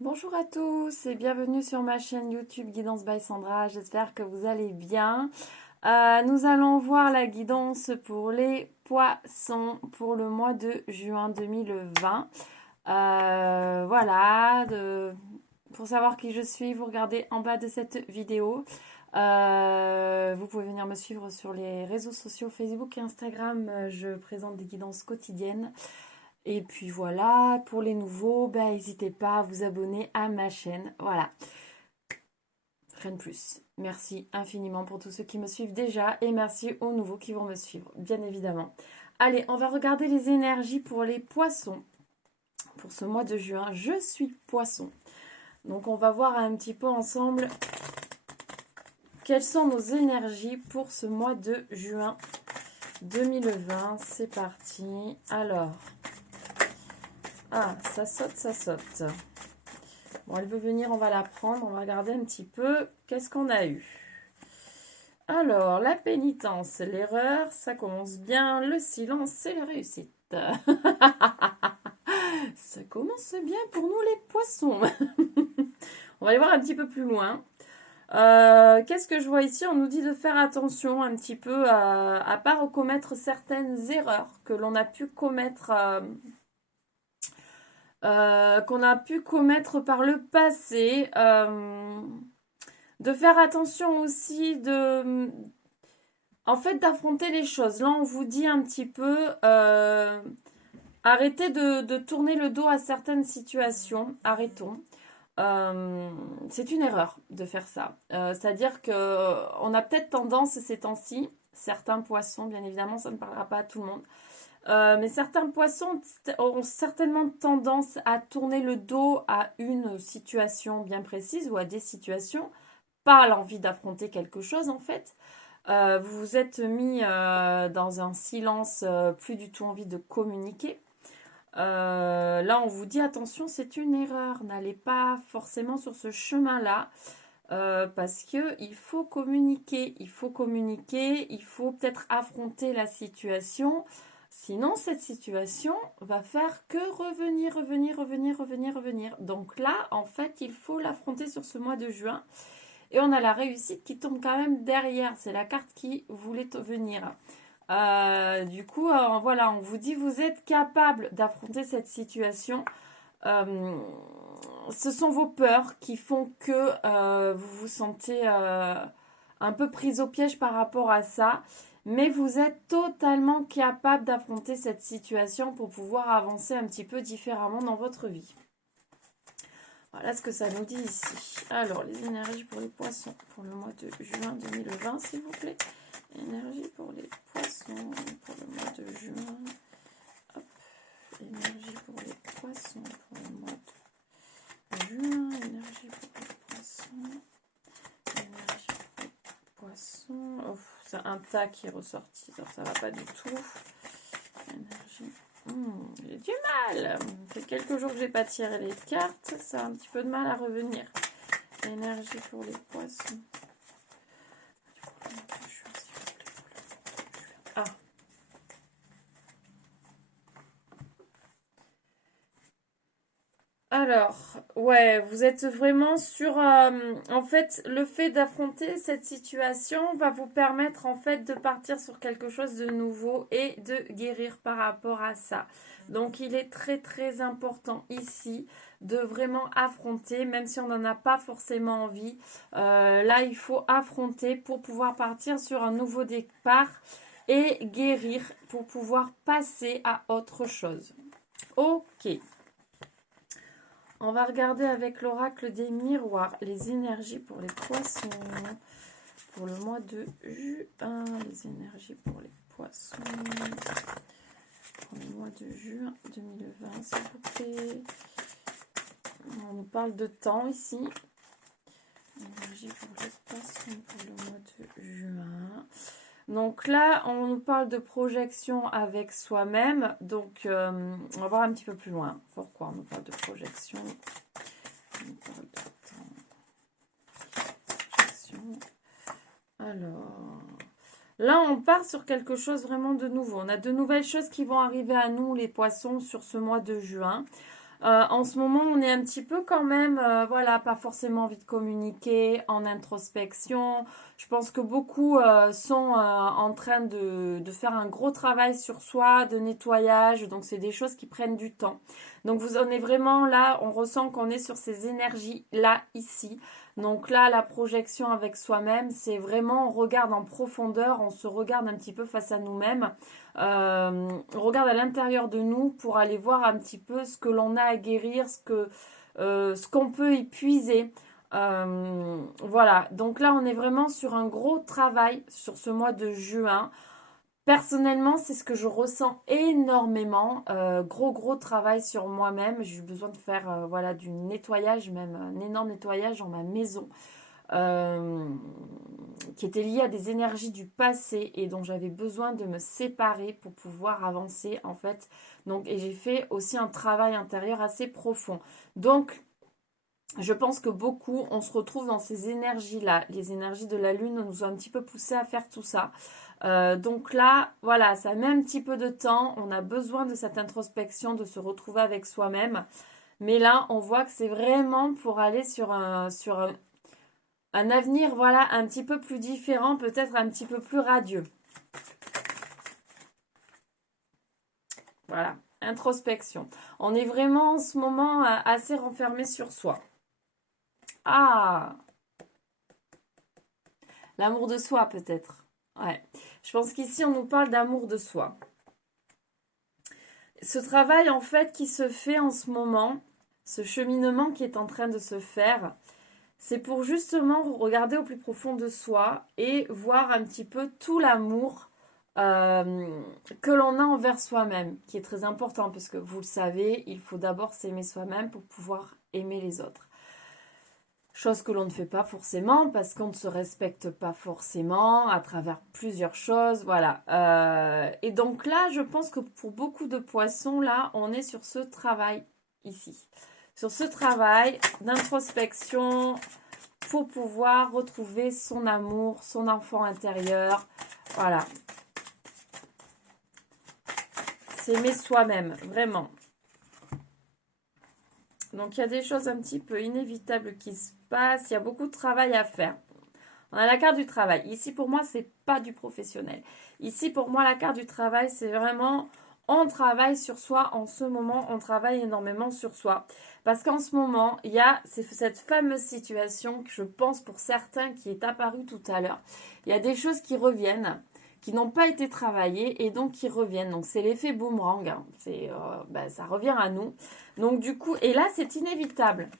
Bonjour à tous et bienvenue sur ma chaîne YouTube Guidance by Sandra. J'espère que vous allez bien. Nous allons voir la guidance pour les poissons pour le mois de juin 2020. Voilà, pour savoir qui je suis, vous regardez en bas de cette vidéo. Vous pouvez venir me suivre sur les réseaux sociaux Facebook et Instagram. Je présente des guidances quotidiennes. Et puis voilà, pour les nouveaux, n'hésitez pas à vous abonner à ma chaîne. Voilà, rien de plus. Merci infiniment pour tous ceux qui me suivent déjà et merci aux nouveaux qui vont me suivre, bien évidemment. Allez, on va regarder les énergies pour les poissons. Pour ce mois de juin, je suis poisson. Donc on va voir un petit peu ensemble quelles sont nos énergies pour ce mois de juin 2020. C'est parti. Alors, ça saute, ça saute. Bon, elle veut venir, on va la prendre. On va regarder un petit peu qu'est-ce qu'on a eu. Alors, la pénitence, l'erreur, ça commence bien. Le silence, c'est la réussite. Ça commence bien pour nous les poissons. On va aller voir un petit peu plus loin. Qu'est-ce que je vois ici? On nous dit de faire attention un petit peu à ne pas recommettre certaines erreurs que l'on a pu commettre qu'on a pu commettre par le passé. De faire attention aussi en fait, d'affronter les choses. Là, on vous dit un petit peu, arrêtez de tourner le dos à certaines situations. Arrêtons. C'est une erreur de faire ça. C'est-à-dire que on a peut-être tendance ces temps-ci, certains poissons, bien évidemment, ça ne parlera pas à tout le monde, mais certains poissons auront certainement tendance à tourner le dos à une situation bien précise ou à des situations, pas l'envie d'affronter quelque chose en fait. Vous vous êtes mis dans un silence, plus du tout envie de communiquer. Là, on vous dit attention, c'est une erreur. N'allez pas forcément sur ce chemin-là. Parce que il faut communiquer, il faut peut-être affronter la situation. Sinon, cette situation va faire que revenir. Donc là, en fait, il faut l'affronter sur ce mois de juin. Et on a la réussite qui tombe quand même derrière. C'est la carte qui voulait venir. Du coup, voilà, on vous dit vous êtes capable d'affronter cette situation. Euh, Ce sont vos peurs qui font que vous vous sentez un peu prise au piège par rapport à ça. Mais vous êtes totalement capable d'affronter cette situation pour pouvoir avancer un petit peu différemment dans votre vie. Voilà ce que ça nous dit ici. Alors, les énergies pour les poissons pour le mois de juin 2020, s'il vous plaît. Énergie pour les poissons pour le mois de juin. Hop. Énergie pour les poissons pour le mois de juin. Énergie pour les poissons. Énergie pour les poissons. Oh, c'est un tas qui est ressorti. Alors, ça va pas du tout. Énergie. J'ai du mal. Ça fait quelques jours que j'ai pas tiré les cartes. Ça a un petit peu de mal à revenir. Énergie pour les poissons. Ah. Alors, ouais, vous êtes vraiment sur... en fait, le fait d'affronter cette situation va vous permettre en fait de partir sur quelque chose de nouveau et de guérir par rapport à ça. Donc, il est très très important ici de vraiment affronter, même si on n'en a pas forcément envie. Là, il faut affronter pour pouvoir partir sur un nouveau départ et guérir pour pouvoir passer à autre chose. Ok. On va regarder avec l'oracle des miroirs les énergies pour les poissons pour le mois de juin. Les énergies pour les poissons pour le mois de juin 2020, s'il vous plaît. On nous parle de temps ici. Énergie pour les poissons pour le mois de juin. Donc là, on nous parle de projection avec soi-même. Donc, on va voir un petit peu plus loin. Pourquoi on nous parle de projection? On nous parle de projection. Alors, là, on part sur quelque chose vraiment de nouveau. On a de nouvelles choses qui vont arriver à nous, les poissons, sur ce mois de juin. En ce moment, on est un petit peu quand même, voilà, pas forcément envie de communiquer, en introspection. Je pense que beaucoup sont en train de faire un gros travail sur soi, de nettoyage. Donc, c'est des choses qui prennent du temps. Donc, on est vraiment là, on ressent qu'on est sur ces énergies-là, ici. Donc là, la projection avec soi-même, c'est vraiment, on regarde en profondeur, on se regarde un petit peu face à nous-mêmes. On regarde à l'intérieur de nous pour aller voir un petit peu ce que l'on a à guérir, ce qu'on peut épuiser. Voilà, donc là on est vraiment sur un gros travail sur ce mois de juin. Personnellement, c'est ce que je ressens énormément. Gros travail sur moi-même. J'ai eu besoin de faire voilà, du nettoyage, même un énorme nettoyage dans ma maison euh, qui était lié à des énergies du passé et dont j'avais besoin de me séparer pour pouvoir avancer en fait. Donc, et j'ai fait aussi un travail intérieur assez profond. Donc, je pense que beaucoup, on se retrouve dans ces énergies-là. Les énergies de la Lune nous ont un petit peu poussé à faire tout ça. Donc là, voilà, ça met un petit peu de temps. On a besoin de cette introspection, de se retrouver avec soi-même. Mais là, on voit que c'est vraiment pour aller un avenir, voilà, un petit peu plus différent, peut-être un petit peu plus radieux. Voilà, introspection. On est vraiment en ce moment assez renfermé sur soi. Ah, l'amour de soi peut-être. Ouais, je pense qu'ici on nous parle d'amour de soi. Ce travail en fait qui se fait en ce moment, ce cheminement qui est en train de se faire, c'est pour justement regarder au plus profond de soi et voir un petit peu tout l'amour que l'on a envers soi-même, qui est très important, parce que vous le savez, il faut d'abord s'aimer soi-même pour pouvoir aimer les autres. Chose que l'on ne fait pas forcément, parce qu'on ne se respecte pas forcément à travers plusieurs choses, voilà. Et donc là, je pense que pour beaucoup de poissons, là, on est sur ce travail ici. Sur ce travail d'introspection, pour pouvoir retrouver son amour, son enfant intérieur. Voilà. S'aimer soi-même, vraiment. Donc il y a des choses un petit peu inévitables qui se passent. Il y a beaucoup de travail à faire. On a la carte du travail. Ici, pour moi, c'est pas du professionnel. Ici, pour moi, la carte du travail, c'est vraiment on travaille sur soi. En ce moment, on travaille énormément sur soi. Parce qu'en ce moment, il y a cette fameuse situation que je pense pour certains qui est apparue tout à l'heure. Il y a des choses qui reviennent, qui n'ont pas été travaillées et donc qui reviennent. Donc, c'est l'effet boomerang. Hein. Ça revient à nous. Donc, du coup, et là, c'est inévitable.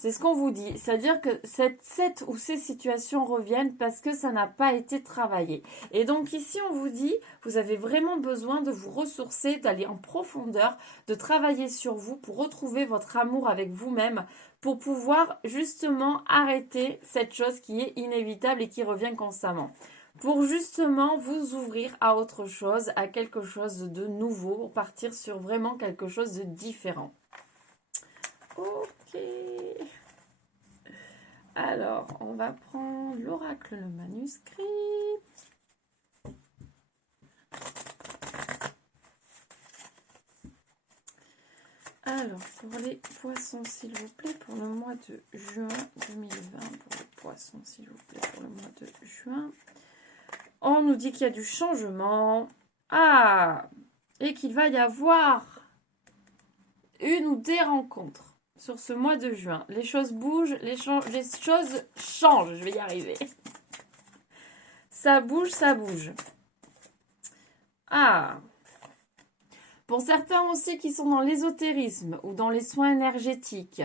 C'est ce qu'on vous dit. C'est-à-dire que cette ou ces situations reviennent parce que ça n'a pas été travaillé. Et donc ici, on vous dit, vous avez vraiment besoin de vous ressourcer, d'aller en profondeur, de travailler sur vous pour retrouver votre amour avec vous-même, pour pouvoir justement arrêter cette chose qui est inévitable et qui revient constamment. Pour justement vous ouvrir à autre chose, à quelque chose de nouveau, partir sur vraiment quelque chose de différent. Ok. Alors, on va prendre l'oracle, le manuscrit. Alors, pour les poissons, s'il vous plaît, pour le mois de juin 2020, pour les poissons, s'il vous plaît, pour le mois de juin, on nous dit qu'il y a du changement. Ah, et qu'il va y avoir une ou des rencontres sur ce mois de juin. Les choses bougent, les choses changent. Je vais y arriver. Ça bouge, ça bouge. Ah, pour certains aussi qui sont dans l'ésotérisme ou dans les soins énergétiques,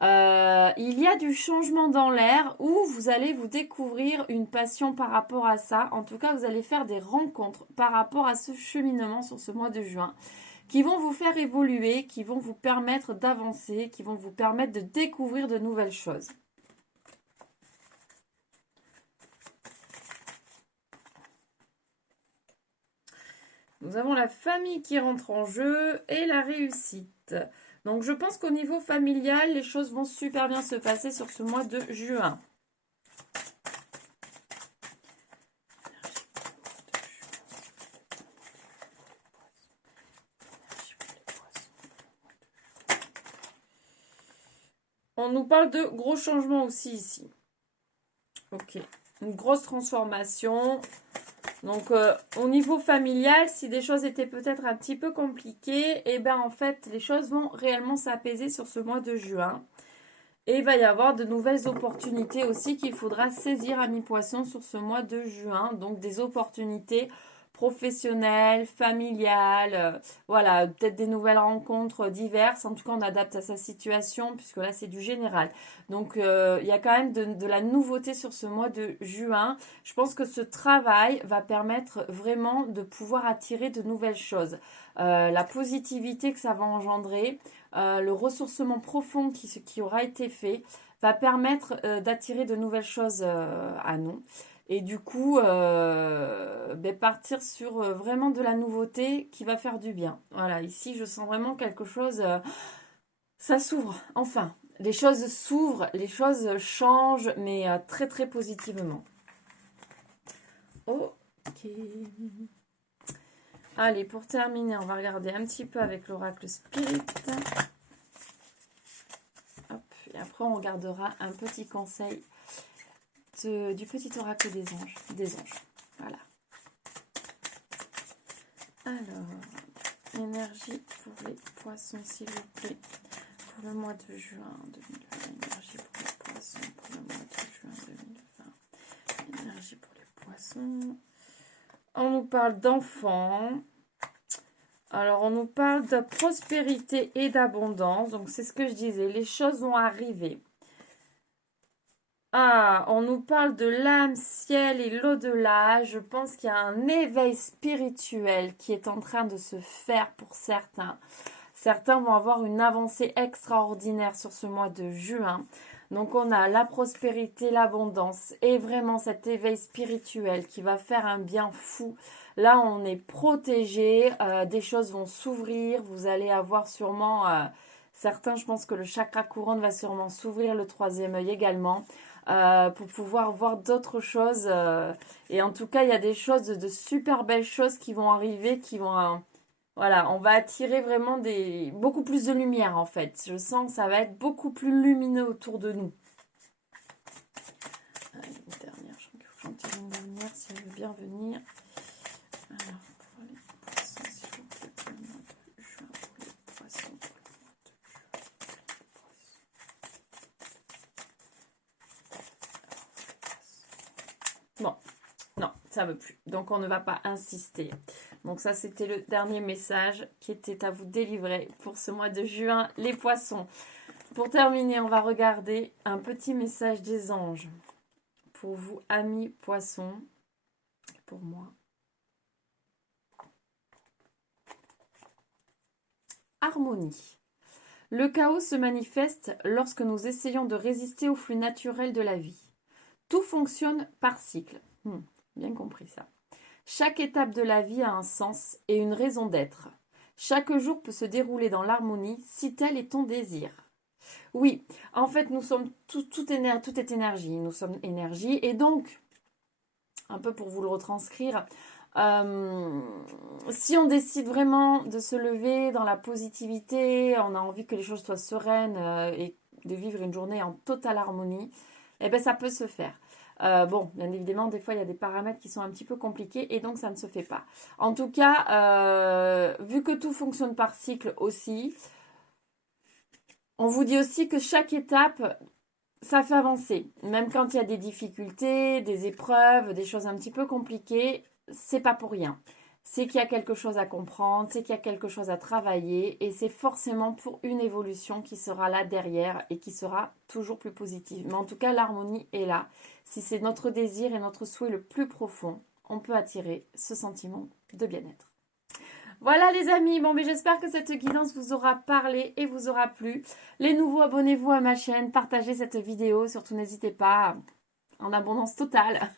il y a du changement dans l'air où vous allez vous découvrir une passion par rapport à ça. En tout cas, vous allez faire des rencontres par rapport à ce cheminement sur ce mois de juin qui vont vous faire évoluer, qui vont vous permettre d'avancer, qui vont vous permettre de découvrir de nouvelles choses. Nous avons la famille qui rentre en jeu et la réussite. Donc je pense qu'au niveau familial, les choses vont super bien se passer sur ce mois de juin. On nous parle de gros changements aussi ici. Ok, une grosse transformation. Donc, au niveau familial, si des choses étaient peut-être un petit peu compliquées, et ben en fait, les choses vont réellement s'apaiser sur ce mois de juin. Et il va y avoir de nouvelles opportunités aussi qu'il faudra saisir à mi-poisson sur ce mois de juin. Donc, des opportunités professionnelles, familiales, voilà, peut-être des nouvelles rencontres diverses. En tout cas, on adapte à sa situation puisque là, c'est du général. Donc, il y a quand même de la nouveauté sur ce mois de juin. Je pense que ce travail va permettre vraiment de pouvoir attirer de nouvelles choses. La positivité que ça va engendrer, le ressourcement profond qui aura été fait va permettre d'attirer de nouvelles choses à nous. Et du coup, partir sur vraiment de la nouveauté qui va faire du bien. Voilà, ici, je sens vraiment quelque chose. Ça s'ouvre, enfin. Les choses s'ouvrent, les choses changent, mais très très positivement. Ok. Allez, pour terminer, on va regarder un petit peu avec l'oracle Spirit. Hop, et après, on regardera un petit conseil du petit oracle des anges. Voilà. Alors, énergie pour les poissons, s'il vous plaît. Pour le mois de juin 2020. Énergie pour les poissons pour le mois de juin 2020. Énergie pour les poissons. On nous parle d'enfants. Alors, on nous parle de prospérité et d'abondance. Donc, c'est ce que je disais. Les choses vont arriver. Ah, on nous parle de l'âme, ciel et l'au-delà. Je pense qu'il y a un éveil spirituel qui est en train de se faire pour certains. Certains vont avoir une avancée extraordinaire sur ce mois de juin. Donc on a la prospérité, l'abondance et vraiment cet éveil spirituel qui va faire un bien fou. Là, on est protégé, des choses vont s'ouvrir. Vous allez avoir sûrement, certains, je pense que le chakra couronne va sûrement s'ouvrir, le troisième œil également. Pour pouvoir voir d'autres choses. Et en tout cas, il y a des choses, de super belles choses qui vont arriver, qui vont... voilà, on va attirer vraiment beaucoup plus de lumière en fait. Je sens que ça va être beaucoup plus lumineux autour de nous. Allez, une dernière, je crois qu'il faut que j'en tire une dernière si elle veut bien venir. Alors, pour les poissons, s'il vous plaît, pour le mois de juin, pour les poissons, pour le mois de juin. Bon, non, ça ne veut plus. Donc, on ne va pas insister. Donc, ça, c'était le dernier message qui était à vous délivrer pour ce mois de juin, les poissons. Pour terminer, on va regarder un petit message des anges. Pour vous, amis poissons, pour moi. Harmonie. Le chaos se manifeste lorsque nous essayons de résister au flux naturel de la vie. Tout fonctionne par cycle. Bien compris ça. Chaque étape de la vie a un sens et une raison d'être. Chaque jour peut se dérouler dans l'harmonie si tel est ton désir. Oui, en fait, nous sommes tout est énergie. Nous sommes énergie et donc, un peu pour vous le retranscrire, si on décide vraiment de se lever dans la positivité, on a envie que les choses soient sereines et de vivre une journée en totale harmonie, eh bien ça peut se faire. Bon, bien évidemment, des fois, il y a des paramètres qui sont un petit peu compliqués et donc ça ne se fait pas. En tout cas, vu que tout fonctionne par cycle aussi, on vous dit aussi que chaque étape, ça fait avancer. Même quand il y a des difficultés, des épreuves, des choses un petit peu compliquées, c'est pas pour rien. C'est qu'il y a quelque chose à comprendre, c'est qu'il y a quelque chose à travailler et c'est forcément pour une évolution qui sera là derrière et qui sera toujours plus positive. Mais en tout cas, l'harmonie est là. Si c'est notre désir et notre souhait le plus profond, on peut attirer ce sentiment de bien-être. Voilà les amis, bon mais j'espère que cette guidance vous aura parlé et vous aura plu. Les nouveaux, abonnez-vous à ma chaîne, partagez cette vidéo, surtout n'hésitez pas, en abondance totale.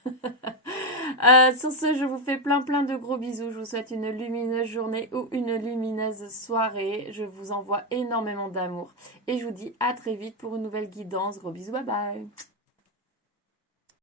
Sur ce, je vous fais plein de gros bisous, je vous souhaite une lumineuse journée ou une lumineuse soirée. Je vous envoie énormément d'amour et je vous dis à très vite pour une nouvelle guidance. Gros bisous, bye bye.